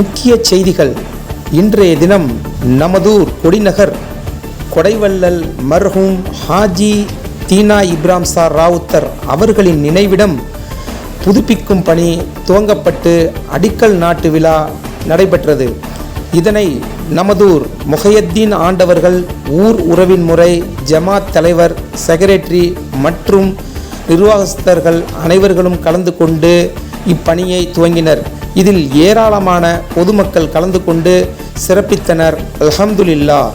முக்கிய செய்திகள். இன்றைய தினம் நமதூர் கொடிநகர் கொடைவள்ளல் மர்ஹூம் ஹாஜி தீனா இப்ராம் சார் ராவுத்தர் அவர்களின் நினைவிடம் புதுப்பிக்கும் பணி துவங்கப்பட்டு அடிக்கல் நாட்டு விழா நடைபெற்றது. இதனை நமதூர் முஹையத்தீன் ஆண்டவர்கள் ஊர் உறவின் முறை ஜமாத் தலைவர், செக்ரட்டரி மற்றும் நிர்வாகஸ்தர்கள் அனைவர்களும் கலந்து கொண்டு இப்பணியை துவங்கினர். இதில் ஏராளமான பொதுமக்கள் கலந்து கொண்டு சிறப்பித்தனர். அல்ஹம்துலில்லாஹ்.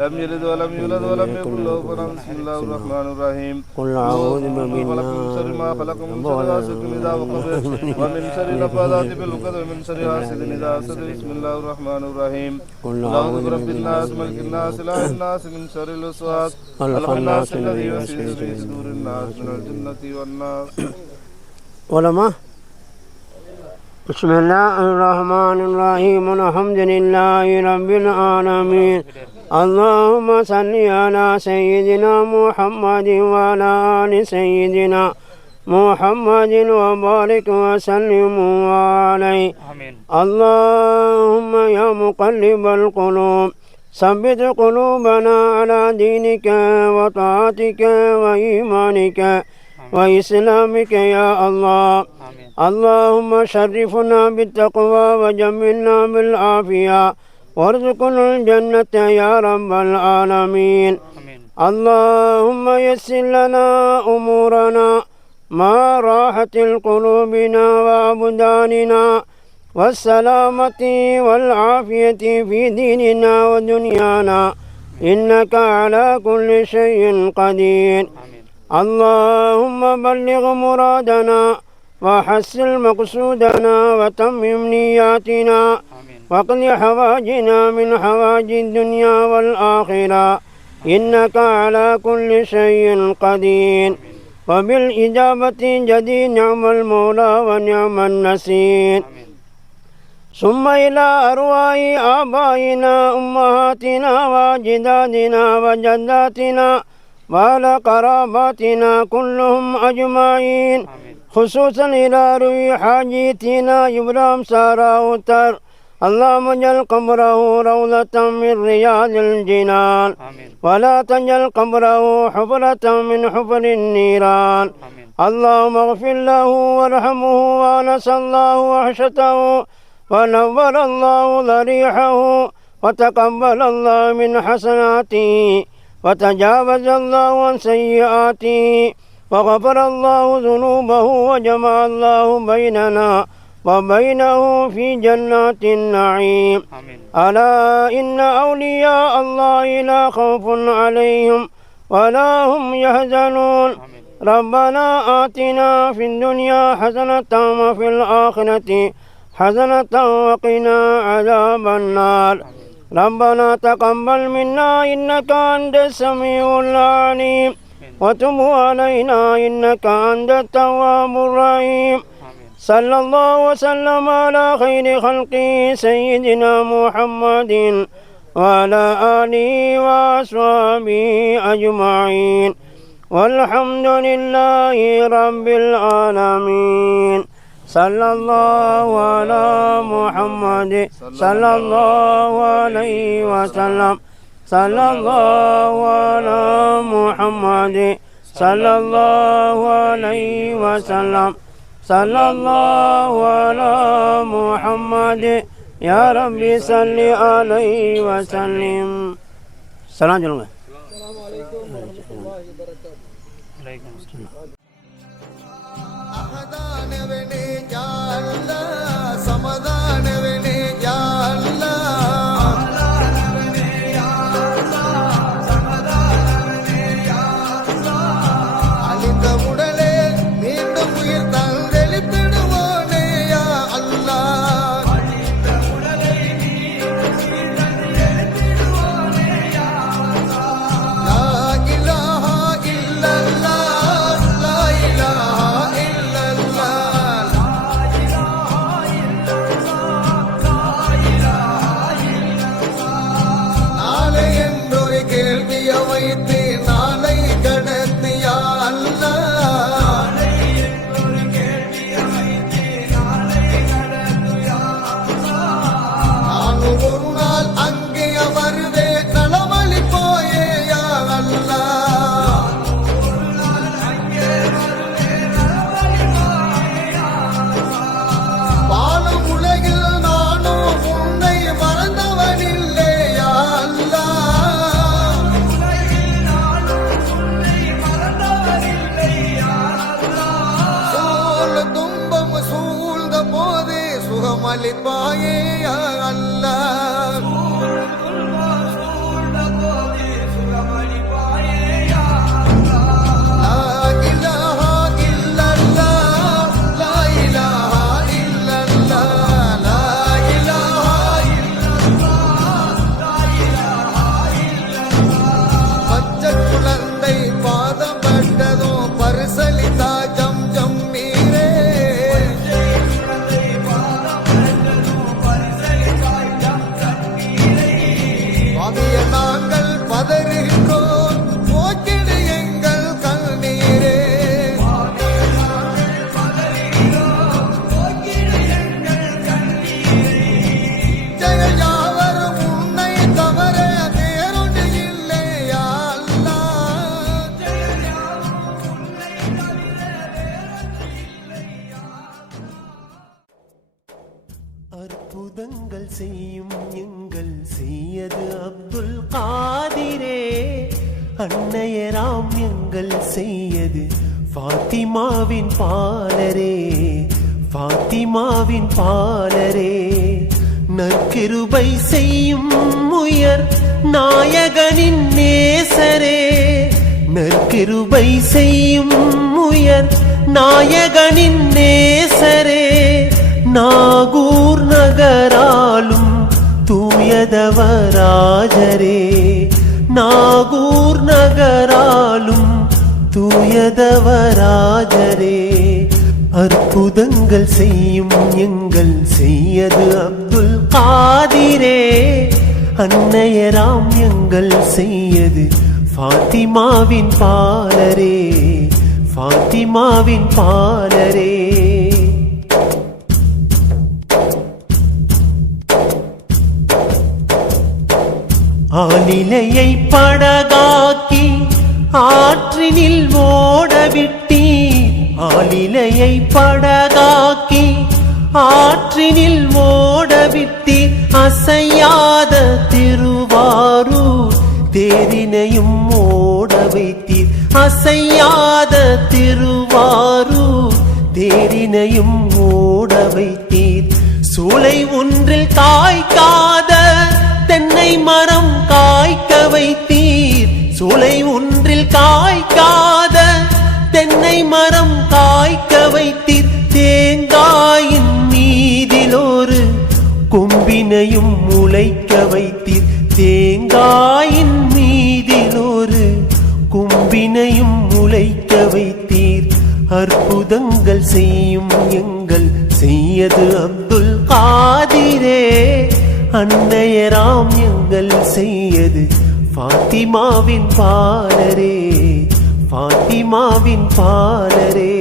لم يلد ولم يولد ولم يكن له كفوا بسم الله الرحمن الرحيم قل أعوذ برب الناس من شر ما خلق من شر غاسق إذا وقب ومن شر النفاثات في العقد ومن شر حاسد إذا حسد بسم الله الرحمن الرحيم قل أعوذ برب الناس ملك الناس إله الناس من شر الوسواس الخناس الذي يوسوس في صدور الناس من الجنة والناس. علماء بسم الله الرحمن الرحيم الحمد لله رب العالمين اللهم صل على سيدنا محمد وعلى آل سيدنا محمد وبارك وسلم عليه. اللهم يا مقلب القلوب ثبت قلوبنا على دينك وطاعتك وإيمانك وإسلامك يا الله. اللهم شرفنا بالتقوى وجملنا بالعافية وارزقنا الجنة يا رب العالمين. اللهم يسر لنا أمورنا مع راحة قلوبنا وأبداننا والسلامة والعافية في ديننا ودنيانا إنك على كل شيء قدير. اللهم بلغ مرادنا وحسن مقصودنا وتمم نياتنا وقض حواجنا من حواج الدنيا والآخرة إنك على كل شيء قدير وبالإجابة جدير نعم المولى ونعم النصير. ثم إلى أرواح آبائنا أمهاتنا وأجدادنا وجداتنا وعلى قراباتنا كلهم أجمعين خصوصا إلى روح حاجتنا إبراهيم ساراوتر اللهم اجعل قبره روضة من رياض الجنان ولا تجعل قبره حفرة من حفر النيران. اللهم اغفر له وارحمه وانس الله وحشته ونور الله ضريحه وتقبل الله من حسناته وتجاوز الله عن سيئاته وغفر الله ذنوبه وجمع الله بيننا وبينه في جنات النعيم. ألا إن أولياء الله لا خوف عليهم ولا هم يحزنون. ربنا آتنا في الدنيا حسنة وفي الآخرة حسنة وقنا عذاب النار. ربنا تقبل منا إنك أنت السميع العليم وتب علينا إنك أنت التواب الرحيم. صلى الله وسلم على خير خلقه سيدنا محمد وعلى آله وأصحابه أجمعين والحمد لله رب العالمين. صلى الله على محمد صلى الله عليه وسلم. sallallahu ala Muhammad sallallahu alaihi wasallam sallallahu ala Muhammad ya Rabbi salli alaihi wasallim. சலாம் சொல்லுங்க. அகதானவனே யா அல்லாஹ், சமதானவனே யா அல்லாஹ், அகதானவனே யா அல்லாஹ், சமதானவனே யா அல்லாஹ், அழிந்த உடலே மீண்டும் உயிர் தந்தெழுப்பிடுவோனே யா அல்லாஹ், அழிந்த உடலை மீண்டும் உயிர் தந்தெழுப்பிடுவோனே யா அல்லாஹ், லா இலாஹா இல்லல்லாஹ், லா இலாஹா இல்லல்லாஹ், நாளை என்றொரு கேள்வியை வைத்து நாளை கடத்தியா அல்லாஹ், நானும் ஒரு நாள் அங்கே வருவே களவழி போயே யா அல்லாஹ், வாழும் உலகில் நானும் உன்னை மறந்தவனில்லை யா அல்லாஹ், சோல் துன்பம் சூழ்ந்த போது சுகமளிப்பாயே யா அல்லாஹ், லா இலாஹா இல்லல்லாஹ், லா இலாஹா இல்லல்லாஹ், லா இலாஹா பச்சை குழந்தை பாதம் பட்டதும் பரிசலிதா ஜம் ஜம் நீரே, சுவாமியே நாங்கள் பதறுகின்றோம், போக்கிடு எங்கள் கண்ணீரே, ஜெயாவரும் உன்னை தவிர வேறொன்று இல்லை யா அல்லாஹ், அற்புதங்கள் செய்யும் எங்கள் செய்யது அப்துல் காதிரே, அன்னையராம் எங்கள் செய்யது ஃபாத்திமாவின் பாலரே, ஃபாத்திமாவின் பாலரே, நற்கிருபை செய்யும் உயர் நாயகனின் நேசரே, நற்கிருபை செய்யும் உயர் நாயகனின் நேசரே, நாகூர் நகராலும் தூயதவராஜரே, நாகூர் நகராலும் தூயதவராஜரே, அற்புதங்கள் செய்யும் எங்கள் செய்யது அப்துல் காதிரே, அன்னையராம் எங்கள் செய்யது ஃபாத்திமாவின் பாலரே, ஃபாத்திமாவின் பாலரே. ஆலிலையை படகாக்கி ஆற்றினில் ஓடவிட்டி, ஆலிலையை படகாக்கி ஆற்றினில் ஓடவிட்டி, அசையாத திருவாரூர் தேரினையும் ஓட வைத்தீர், அசையாத திருவாரூர் தேரினையும் ஓட வைத்தீர், சூளை ஒன்றில் காய்க்காத தென்னை மரம் காய்க்க வைத்தீர், சூளை ஒன்றில் காய்க்காத தென்னை மரம் காய்க்க வைத்தீர், தேங்காயின் மீதில் ஒரு கொம்பினையும் முளைக்க வைத்தீர், தேங்காயின் மீதில் ஒரு கொம்பினையும் முளைக்க வைத்தீர், அற்புதங்கள் செய்யும் எங்கள் செய்யது அப்துல் காதிரே, அன்னையராம் எங்கள் செய்யது ஃபாத்திமாவின் பாலரே, ஃபாத்திமாவின் பாலரே.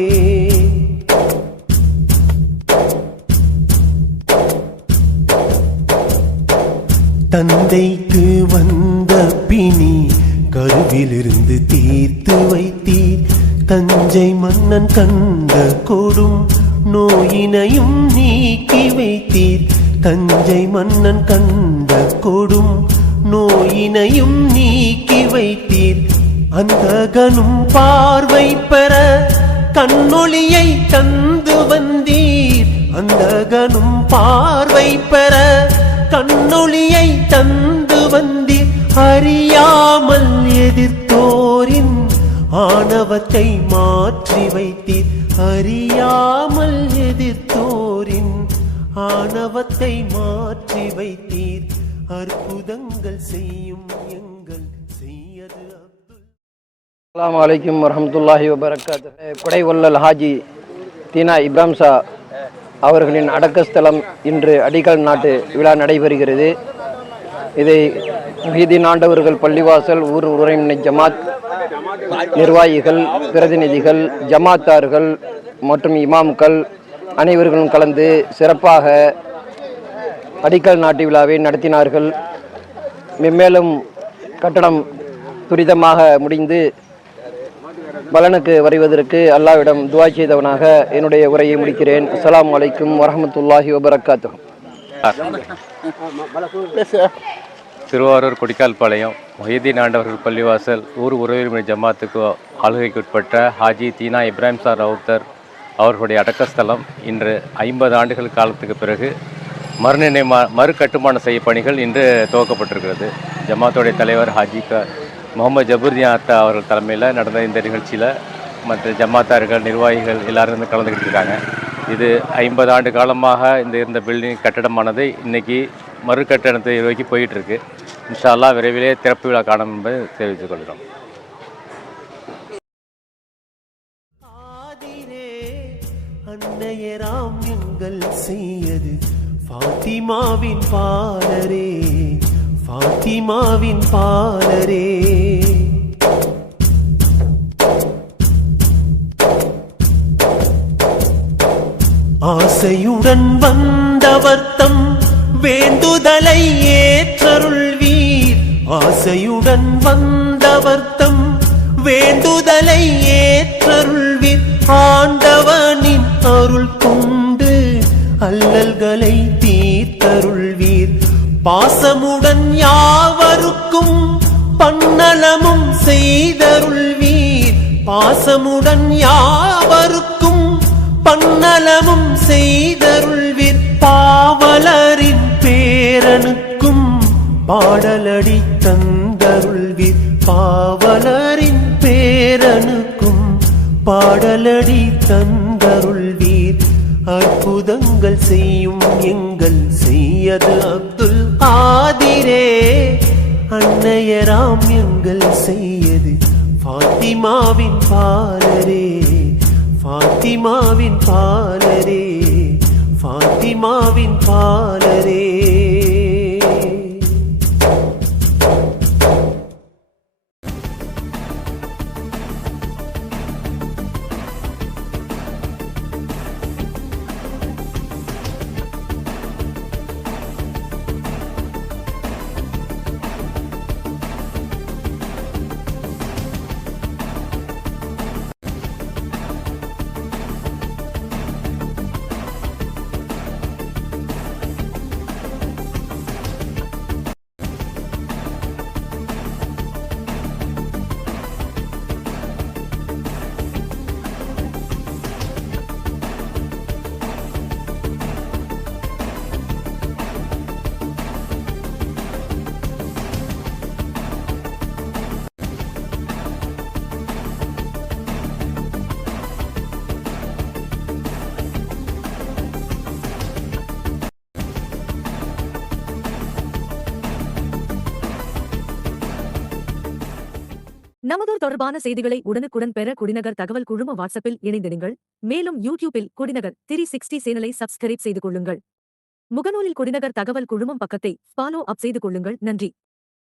தந்தைக்கு வந்த பிணி கருவிலிருந்து தீர்த்து வைத்தீர். தஞ்சை மன்னன் கண்ட கொடும் நோயினையும் நீக்கி வைத்தீர். தஞ்சை மன்னன் கண்ட கொடும் நோயினையும் நீக்கி வைத்தீர். அந்தகனும் பார்வை பெற கண்ணொளியை தந்து வந்தீர். அந்தகனும் பார்வை பெற கண்ணொளியை தந்து வந்தீர். அறியாமல் எதிர்த்தோரின் ஆணவத்தை மாற்றி வைத்தீர். அறியாமல் எதிர்த்தோரின் ஆணவத்தை மாற்றி வைத்தீர். அற்புதங்கள் செய்யும் எங்கள் செய்யது அப்துல். அஸ்ஸலாமு அலைக்கும் வரஹ்மத்துல்லாஹி வபரகாத்துஹு. கொடைவள்ளல் ஹாஜி தீனா இப்ராஹிம் ஷா அவர்களின் அடக்கஸ்தலம் இன்று அடிக்கல் நாட்டு விழா நடைபெறுகிறது. இதை முஹிதீன் ஆண்டவர்கள் பள்ளிவாசல் ஊர் உரைமுனை ஜமாத் நிர்வாகிகள், பிரதிநிதிகள், ஜமாத்தார்கள் மற்றும் இமாம்கள் அனைவர்களும் கலந்து சிறப்பாக அடிக்கல் நாட்டு விழாவை நடத்தினார்கள். மென்மேலும் கட்டடம் துரிதமாக முடிந்து பலனுக்கு வருவதற்கு அல்லாஹ்விடம் துஆ செய்தவனாக என்னுடைய உரையை முடிக்கிறேன். அஸ்ஸலாமு அலைக்கும் வரஹ்மத்துல்லாஹி வபரகாத்துஹு. திருவாரூர் கொடிக்கால்பாளையம் முஹிதீன் ஆண்டவர்கள் பள்ளிவாசல் ஊர் உறவினர் ஜமாத்துக்கு ஆளுகைக்குட்பட்ட ஹாஜி தீனா இப்ராஹிம் ஷா ரவுத்தர் அவர்களுடைய அடக்கஸ்தலம் இன்று 50 ஆண்டுகள் காலத்துக்கு பிறகு மறு கட்டுமான செய்ய பணிகள் இன்று துவக்கப்பட்டிருக்கிறது. ஜமாத்துடைய தலைவர் ஹாஜி முகமது ஜபூர்தின் அத்தா அவர்கள் தலைமையில் நடந்த இந்த நிகழ்ச்சியில் மற்ற ஜமாத்தார்கள், நிர்வாகிகள் எல்லாரும் கலந்துக்கிட்டு இருக்காங்க. இது 50 ஆண்டு காலமாக இருந்த பில்டிங் கட்டடமானது இன்றைக்கி மறு கட்டடத்தை நோக்கி போயிட்டுருக்கு. இன்ஷா அல்லாஹ் விரைவிலே திறப்பு விழா காணும் என்பதை தெரிவித்துக் கொள்கிறோம். அன்னையராம் எங்கள் செய்யது ஃபாத்திமாவின் பாலரே, ஃபாத்திமாவின் பாலரே. ஆசையுடன் வந்தவர்த்தம் வேண்டுதலை ஏற்றருள்வீர். ஆசையுடன் வந்தவர்த்தம் வேண்டுதலை ஏற்றருள்வீர். ஆண்டவனின் அருள் கொண்டு அல்லல்களை தீர்த்தருள்வீர். பாசமுடன் யாவருக்கும் பன்னலமும் செய்தருள்வீர். பாசமுடன் யாவருக்கும் பன்னலமும் செய்தருள்வீர். பாவலரின் பேரனுக்கும் பாடலடி தந்தருள்வீர். பாவலரின் பேரனுக்கும் பாடலடி தந்தருள்வீர். அற்புதங்கள் செய்யும் எங்கள் செய்யது அப்துல் காதிரே. அன்னையராம் எங்கள் செய்யது ஃபாத்திமாவின் பாலரே, ஃபாத்திமாவின் பாலரே, ஃபாத்திமாவின் பாலரே. நமதூர் தொடர்பான செய்திகளை உடனுக்குடன் பெற குடிநகர் தகவல் குழும வாட்ஸ்அப்பில் இணைந்திடுங்கள். மேலும் யூடியூபில் குடிநகர் 360 சேனலை சப்ஸ்கிரைப் செய்து கொள்ளுங்கள். முகநூலில் குடிநகர் தகவல் குழுமம் பக்கத்தை ஃபாலோ அப் செய்து கொள்ளுங்கள். நன்றி.